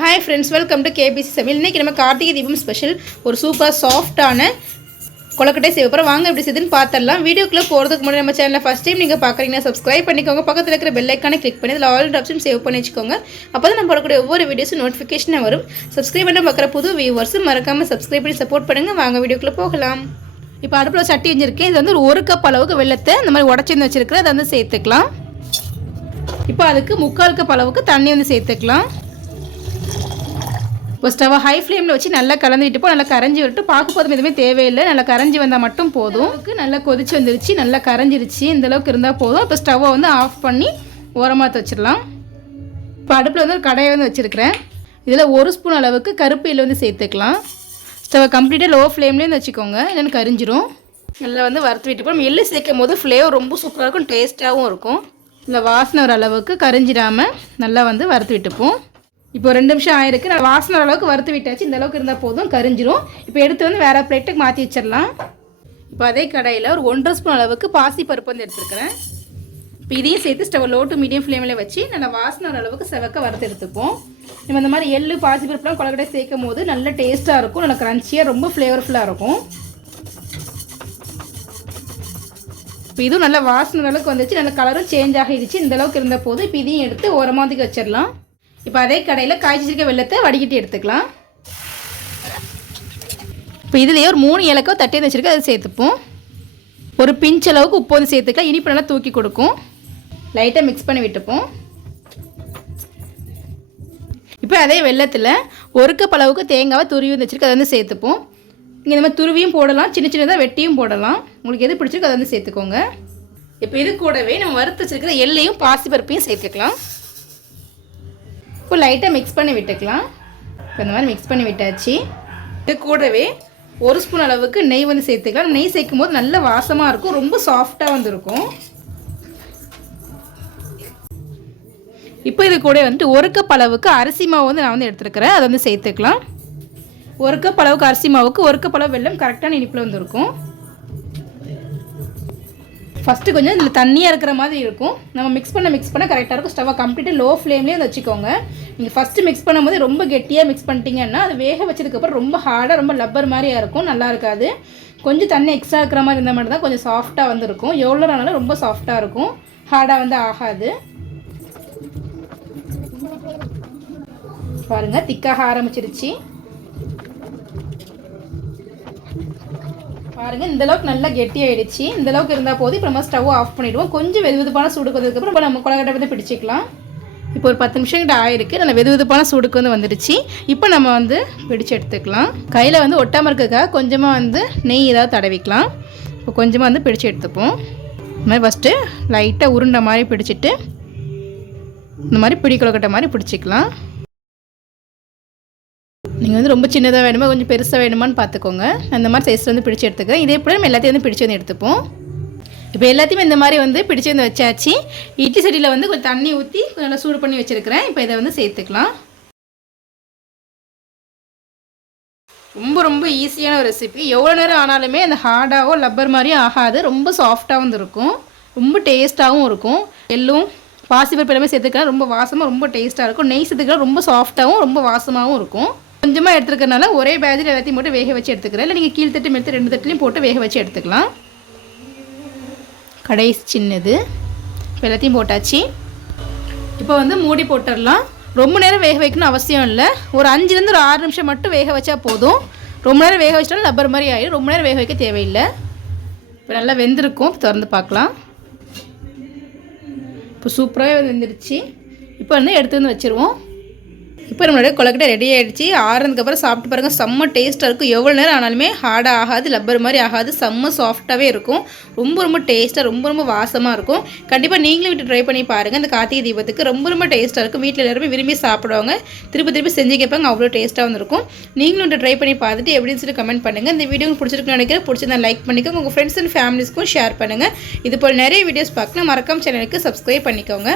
Hi friends welcome to KBC சமையல் இன்றைக்கி நம்ம கார்த்திகை தீபம் ஸ்பெஷல் ஒரு சூப்பர் சாஃப்டான கொலக்கட்டை செய்ய போகிறோம் வாங்க எப்படி செய்யுதுன்னு பார்த்துடலாம் வீடியோக்குள்ளே போகிறதுக்கு முன்னாடி நம்ம சேனலில் ஃபஸ்ட் டைம் நீங்கள் பார்க்குறீங்கன்னா சப்ஸ்கிரைப் பண்ணிக்கோங்க. பக்கத்தில் இருக்கிற பெல் ஐக்கானை கிளிக் பண்ணி அதில் ஆல் ஆப்ஷன் சேவ் பண்ணி வச்சுக்கோங்க. அப்போ தான் நம்ம போடக்கூடிய ஒவ்வொரு வீடியோஸும் நோட்டிஃபிகேஷனாக வரும். சப்ஸ்கிரைப் பண்ணி பார்க்குற புது வியூவர்ஸும் மறக்காமல் சப்ஸ்கிரைப் பண்ணி சப்போர்ட் பண்ணுங்கள் வாங்க வீடியோக்குள்ளே போகலாம். இப்போ அடுப்பில் சட்டி வச்சுருக்கேன் இது வந்து ஒரு ஒரு கப் அளவுக்கு வெள்ளத்தை இந்த மாதிரி உடச்சிருந்து வச்சுருக்கிறேன். அதை வந்து சேர்த்துக்கலாம். இப்போ அதுக்கு முக்கால் கப் அளவுக்கு தண்ணி வந்து சேர்த்துக்கலாம். இப்போ ஸ்டவ்வை ஹை ஃப்ளேமில் வச்சு நல்லா கலந்து போ நல்லா கரைஞ்சி விட்டு பார்க்க போதும் எதுவுமே தேவையில்லை. நல்லா கரைஞ்சி வந்தால் மட்டும் போதும். நல்லா கொதிச்சு வந்துருச்சு. நல்லா கரைஞ்சிருச்சு. இந்த அளவுக்கு இருந்தால் போதும். இப்போ ஸ்டவ்வை வந்து ஆஃப் பண்ணி ஓரமாக வச்சிடலாம். இப்போ அடுப்பில் வந்து ஒரு கடையை வந்து வச்சுருக்கிறேன். இதில் ஒரு ஸ்பூன் அளவுக்கு கருப்பு எள்ளு வந்து சேர்த்துக்கலாம். ஸ்டவ்வை கம்ப்ளீட்டாக லோ ஃப்ளேம்லேயே வச்சுக்கோங்க. இல்லைன்னு கரிஞ்சிரும். நல்லா வந்து வறுத்து விட்டு நம்ம எள்ளு சேர்க்கும் போது ஃப்ளேவர் ரொம்ப சூப்பராக இருக்கும். டேஸ்ட்டாகவும் இருக்கும். இந்த வாசனை ஒரு அளவுக்கு கரிஞ்சிடாமல் நல்லா வந்து வறுத்து விட்டுப்போம் இப்போ ரெண்டு நிமிஷம் ஆயிருக்கு. நான் வாசனை அளவுக்கு வறுத்து விட்டாச்சு. இந்த அளவுக்கு இருந்தால் போதும். கரிஞ்சிரும். இப்போ எடுத்து வந்து வேறு பிளேட்டுக்கு மாற்றி வச்சிடலாம். இப்போ அதே கடையில் ஒரு ஒன்றரை ஸ்பூன் அளவுக்கு பாசி பருப்பு வந்து எடுத்துருக்கிறேன். இப்போ இதையும் சேர்த்து ஸ்டவ் லோ டு மீடியம் ஃப்ளேமில் வச்சு நல்லா வாசனை அளவுக்கு செவக்க வறுத்து எடுத்துப்போம். நம்ம இந்த மாதிரி எள்ளு பாசி பருப்புலாம் கொலக்கட்டை சேர்க்கும் போது நல்ல டேஸ்ட்டாக இருக்கும். நல்லா க்ரன்ச்சியாக ரொம்ப ஃப்ளேவர்ஃபுல்லாக இருக்கும். இப்போ இதுவும் நல்லா வாசனை அளவுக்கு வந்துச்சு. நல்ல கலரும் சேஞ்ச் ஆகிடுச்சு. இந்த அளவுக்கு இருந்த போது இப்போ இதையும் எடுத்து ஓரமாதிக்கு வச்சிடலாம். இப்போ அதே கடையில் காய்ச்சிருக்க வெள்ளத்தை வடிகட்டி எடுத்துக்கலாம். இப்போ இதுலேயே ஒரு மூணு ஏலக்காய் தட்டி வச்சுருக்க அதை சேர்த்துப்போம். ஒரு பிஞ்ச் அளவுக்கு உப்பு வந்து சேர்த்துக்கலாம் இனிப்பு நல்லா தூக்கி கொடுக்கும். லைட்டாக மிக்ஸ் பண்ணி விட்டுப்போம். இப்போ அதே வெள்ளத்தில் ஒரு கப் அளவுக்கு தேங்காவை துருவி வந்து வச்சுருக்கு அதை வந்து சேர்த்துப்போம். இங்கே இந்த மாதிரி துருவியும் போடலாம் சின்ன சின்னதாக வெட்டியும் போடலாம். உங்களுக்கு எது பிடிச்சிருக்கோ அதை வந்து சேர்த்துக்கோங்க. இப்போ இது கூடவே நம்ம வறுத்து வச்சுருக்கிற எள்ளையும் பாசிப்பருப்பையும் சேர்த்துக்கலாம். இப்போ லைட்டாக மிக்ஸ் பண்ணி விட்டுக்கலாம். இப்போ இந்த மாதிரி மிக்ஸ் பண்ணி விட்டாச்சு. இது கூடவே ஒரு ஸ்பூன் அளவுக்கு நெய் வந்து சேர்த்துக்கலாம். நெய் சேர்க்கும் போது நல்ல வாசமாக இருக்கும். ரொம்ப சாஃப்டாக வந்துருக்கும். இப்போ இது கூட வந்துட்டு ஒரு கப் அளவுக்கு அரிசி மாவு வந்து நான் வந்து எடுத்துருக்கிறேன். அதை வந்து சேர்த்துக்கலாம். ஒரு கப் அளவுக்கு அரிசி மாவுக்கு ஒரு கப் அளவு வெல்லம் கரெக்டான இனிப்பில் வந்துருக்கும் ஃபஸ்ட்டு கொஞ்சம் இதில் தண்ணியாக இருக்கிற மாதிரி இருக்கும். நம்ம மிக்ஸ் பண்ண மிக்ஸ் பண்ண கரெக்டாக இருக்கும். ஸ்டவ்வை கம்ப்ளீட்டாக லோ ஃப்ளேம்லேயே வந்து வச்சுக்கோங்க. நீங்கள் ஃபஸ்ட்டு மிக்ஸ் பண்ணும்போது ரொம்ப கெட்டியாக மிக்ஸ் பண்ணிட்டீங்கன்னா அது வேக வச்சதுக்கப்புறம் ரொம்ப ஹார்டாக ரொம்ப லப்பர் மாதிரியாக இருக்கும். நல்லா இருக்காது. கொஞ்சம் தண்ணி எக்ஸ்ட்ரா இருக்கிற மாதிரி இருந்தால் மட்டும் தான் கொஞ்சம் சாஃப்டாக வந்துருக்கும். எவ்வளோ ஆனாலும் ரொம்ப சாஃப்டாக இருக்கும். ஹார்டாக வந்து ஆகாது. பாருங்கள் திக்காக ஆரம்பிச்சிருச்சு. பாருங்க இந்த அளவுக்கு நல்லா கெட்டியாயிடுச்சு. இந்த அளவுக்கு இருந்தால் போது இப்போ நம்ம ஸ்டவ் ஆஃப் பண்ணிவிடுவோம் கொஞ்சம் வெது வெதுப்பான சூடுக்கு வந்ததுக்கப்புறம் இப்போ நம்ம கொலக்கட்டை வந்து பிடிச்சிக்கலாம். இப்போ ஒரு பத்து நிமிஷம் கிட்ட ஆயிருக்கு. நல்ல வெது வெதுப்பான சூடுக்கு வந்து வந்துடுச்சு. இப்போ நம்ம வந்து பிடிச்சு எடுத்துக்கலாம். கையில் வந்து ஒட்டாமல் இருக்கிறதுக்காக கொஞ்சமாக வந்து நெய் ஏதாவது தடவிக்கலாம். இப்போ கொஞ்சமாக வந்து பிடிச்சு எடுத்துப்போம். இந்த மாதிரி ஃபஸ்ட்டு லைட்டாக உருண்டை மாதிரி பிடிச்சிட்டு இந்த மாதிரி பிடி கொலக்கட்டை மாதிரி பிடிச்சிக்கலாம். நீங்கள் வந்து ரொம்ப சின்னதாக வேணுமா கொஞ்சம் பெருசாக வேணுமான்னு பார்த்துக்கோங்க அந்த மாதிரி சைஸில் வந்து பிடிச்சி எடுத்துக்கிறேன் இதே போல் நம்ம எல்லாத்தையும் வந்து பிடிச்சி வந்து எடுத்துப்போம். இப்போ எல்லாத்தையுமே இந்த மாதிரி வந்து பிடிச்சி வந்து வச்சாச்சு. இட்லி சட்டியில் வந்து கொஞ்சம் தண்ணி ஊற்றி கொஞ்சம் நல்லா சூடு பண்ணி வச்சுருக்கிறேன். இப்போ இதை வந்து சேர்த்துக்கலாம். ரொம்ப ரொம்ப ஈஸியான ஒரு ரெசிபி எவ்வளோ நேரம் ஆனாலுமே அந்த ஹார்டாகவோ லப்பர் மாதிரியும் ஆகாது. ரொம்ப சாஃப்டாகவும் வந்து இருக்கும். ரொம்ப டேஸ்ட்டாகவும் இருக்கும். எள்ளும் பாசிப்பருப்பு எல்லாமே சேர்த்துக்கலாம். ரொம்ப வாசமாக ரொம்ப டேஸ்ட்டாக இருக்கும். நெய் சேர்த்துக்கலாம். ரொம்ப சாஃப்டாகவும் ரொம்ப வாசமாகவும் இருக்கும். கொஞ்சமாக எடுத்துருக்கனால ஒரே பேஜில் எல்லாத்தையும் போட்டு வேக வச்சு எடுத்துக்கிறேன். இல்லை நீங்கள் கீழ் தட்டு மெடுத்து ரெண்டு தட்டுலையும் போட்டு வேக வச்சு எடுத்துக்கலாம். கடைசி சின்னது. இப்போ எல்லாத்தையும் போட்டாச்சு. இப்போ வந்து மூடி போட்டுடலாம். ரொம்ப நேரம் வேக வைக்கணும் அவசியம் இல்லை. ஒரு அஞ்சுலேருந்து ஒரு ஆறு நிமிஷம் மட்டும் வேக வச்சா போதும். ரொம்ப நேரம் வேக வச்சிட்டாலும் நபர் மாதிரி ஆகிடும் ரொம்ப நேரம் வேக வைக்க தேவையில்லை. இப்போ நல்லா வெந்திருக்கும். திறந்து பார்க்கலாம். இப்போ சூப்பராகவே வெந்துருச்சு. இப்போ வந்து எடுத்து வந்து வச்சுருவோம். இப்போ நம்மளுடைய கொலக்கட்டை ரெடி ஆகிடுச்சு ஆறுனதுக்கப்புறம் சாப்பிட்டு பாருங்கள் செம்ம டேஸ்ட்டாக இருக்கும். எவ்வளோ நேரம் ஆனாலுமே ஹார்டாக ஆகாது லப்பர் மாதிரி ஆகாது செம்ம சாஃப்ட்டாகவே இருக்கும். ரொம்ப ரொம்ப டேஸ்ட்டாக ரொம்ப ரொம்ப வாசமாக இருக்கும். கண்டிப்பாக நீங்களும் வீட்டு ட்ரை பண்ணி பாருங்கள் இந்த கார்த்திகை தீபத்துக்கு ரொம்ப ரொம்ப டேஸ்ட்டாக இருக்கும். வீட்டில் எல்லாருமே விரும்பி சாப்பிடுவாங்க. திருப்பி திருப்பி செஞ்சு கேட்பாங்க அவ்வளோ டேஸ்ட்டாக வந்துருக்கும். நீங்களும் விட்டு ட்ரை பண்ணி பார்த்துட்டு எப்படின்னு சொல்லி கமெண்ட் பண்ணுங்கள் இந்த வீடியோ பிடிச்சிருக்குன்னு நினைக்கிறேன். பிடிச்சிருந்தா லைக் பண்ணிக்கோங்க. உங்கள் ஃப்ரெண்ட்ஸ் அண்ட் ஃபேமிலிஸ்க்கும் ஷேர் பண்ணுங்கள் இது போல் நிறைய வீடியோஸ் பார்க்கலாம் மறக்காம சேனலுக்கு சப்ஸ்கிரைப் பண்ணிக்கோங்க.